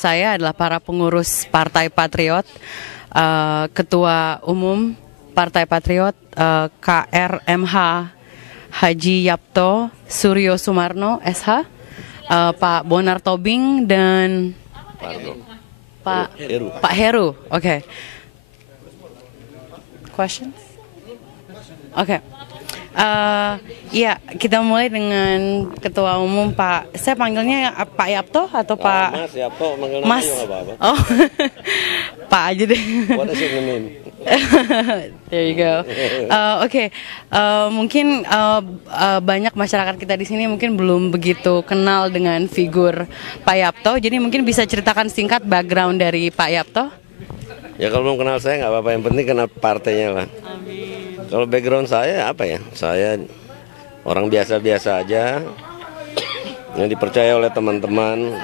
saya adalah para pengurus Partai Patriot, Ketua Umum Partai Patriot KRMH Haji Yapto Suryo Sumarno SH, Pak Bonar Tobing dan Pak Heru. Oke. Questions? Oke. Ya, kita mulai dengan Ketua Umum Pak. Saya panggilnya Pak Yapto atau Pak? Mas Yapto, manggil Mas. nama juga apa-apa. Oh, Pak aja deh. What is your name? There you go. Oke. Mungkin banyak masyarakat kita di sini mungkin belum begitu kenal dengan figur Pak Yapto. Jadi mungkin bisa ceritakan singkat background dari Pak Yapto? Ya kalau belum kenal saya nggak apa-apa, yang penting kenal partainya lah. Amin. Kalau background saya apa ya? Saya orang biasa-biasa aja yang dipercaya oleh teman-teman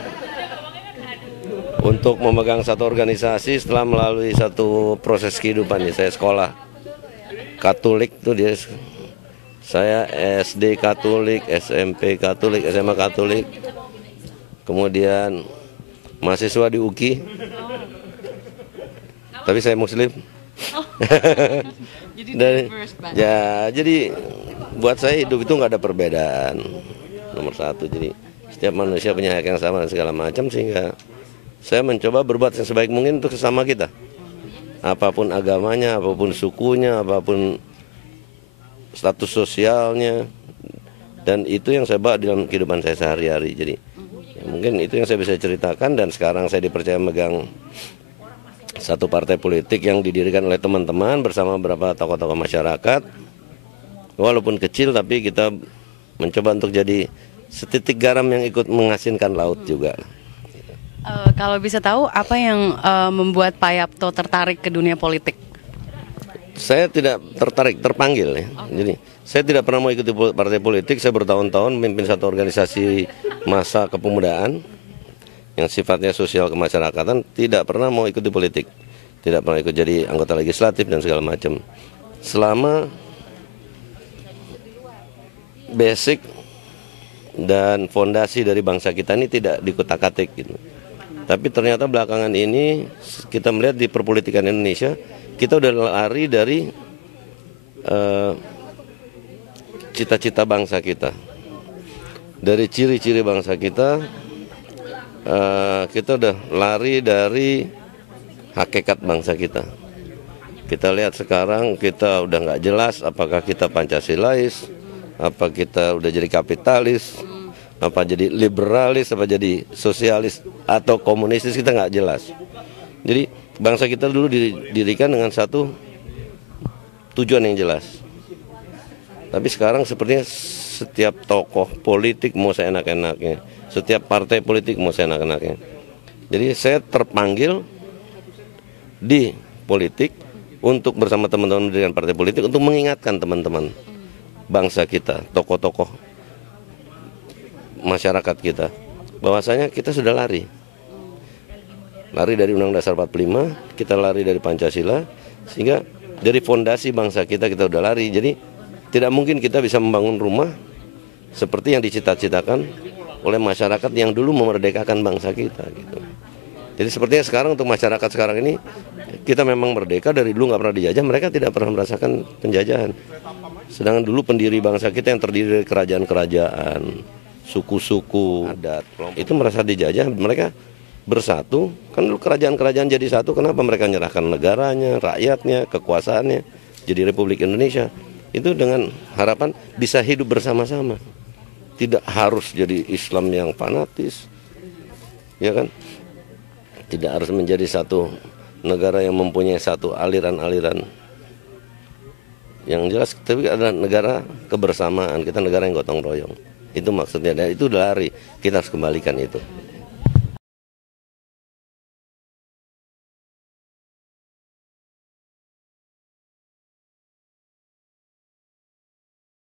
untuk memegang satu organisasi setelah melalui satu proses kehidupan. Saya sekolah Katolik tuh dia. Saya SD Katolik, SMP Katolik, SMA Katolik. Kemudian mahasiswa di UKI. Tapi saya Muslim. Jadi buat saya hidup itu nggak ada perbedaan. Nomor satu, jadi setiap manusia punya hak yang sama dan segala macam, sehingga saya mencoba berbuat yang sebaik mungkin untuk sesama kita. Apapun agamanya, apapun sukunya, apapun status sosialnya, dan itu yang saya bawa dalam kehidupan saya sehari-hari. Jadi ya, mungkin itu yang saya bisa ceritakan, dan sekarang saya dipercaya megang satu partai politik yang didirikan oleh teman-teman bersama beberapa tokoh-tokoh masyarakat. Walaupun kecil, tapi kita mencoba untuk jadi setitik garam yang ikut mengasinkan laut juga. Kalau bisa tahu, apa yang membuat Pak Yapto tertarik ke dunia politik? Saya tidak tertarik, terpanggil ya. Jadi saya tidak pernah mau ikuti partai politik. Saya bertahun-tahun memimpin satu organisasi masa kepemudaan yang sifatnya sosial kemasyarakatan, tidak pernah mau ikuti politik, tidak pernah ikut jadi anggota legislatif dan segala macam. Selama basic dan fondasi dari bangsa kita ini tidak dikutak-atik gitu. Tapi ternyata belakangan ini kita melihat di perpolitikan Indonesia, kita udah lari dari cita-cita bangsa kita, dari ciri-ciri bangsa kita. Kita udah lari dari hakikat bangsa kita. Kita lihat sekarang kita udah nggak jelas apakah kita Pancasilais, apa kita udah jadi kapitalis, apa jadi liberalis, apa jadi sosialis atau komunistis, kita nggak jelas. Jadi bangsa kita dulu didirikan dengan satu tujuan yang jelas. Tapi sekarang sepertinya setiap tokoh politik mau seenak-enaknya, setiap partai politik mau seenak-enaknya. Jadi saya terpanggil di politik untuk bersama teman-teman mendirikan partai politik untuk mengingatkan teman-teman bangsa kita, tokoh-tokoh masyarakat kita, bahwasanya kita sudah lari dari Undang-Undang Dasar 45, kita lari dari Pancasila, sehingga dari fondasi bangsa kita udah lari. Jadi tidak mungkin kita bisa membangun rumah seperti yang dicita-citakan oleh masyarakat yang dulu memerdekakan bangsa kita gitu. Jadi sepertinya sekarang untuk masyarakat sekarang ini, kita memang merdeka, dari dulu nggak pernah dijajah, mereka tidak pernah merasakan penjajahan. Sedangkan dulu pendiri bangsa kita yang terdiri dari kerajaan-kerajaan, suku-suku, adat, itu merasa dijajah, mereka bersatu. Kan dulu kerajaan-kerajaan jadi satu, kenapa mereka menyerahkan negaranya, rakyatnya, kekuasaannya, jadi Republik Indonesia. Itu dengan harapan bisa hidup bersama-sama. Tidak harus jadi Islam yang fanatis, ya kan? Tidak harus menjadi satu negara yang mempunyai satu aliran-aliran. Yang jelas, tapi ada negara kebersamaan, kita negara yang gotong royong. Itu maksudnya, dan itu udah lari, kita harus kembalikan itu.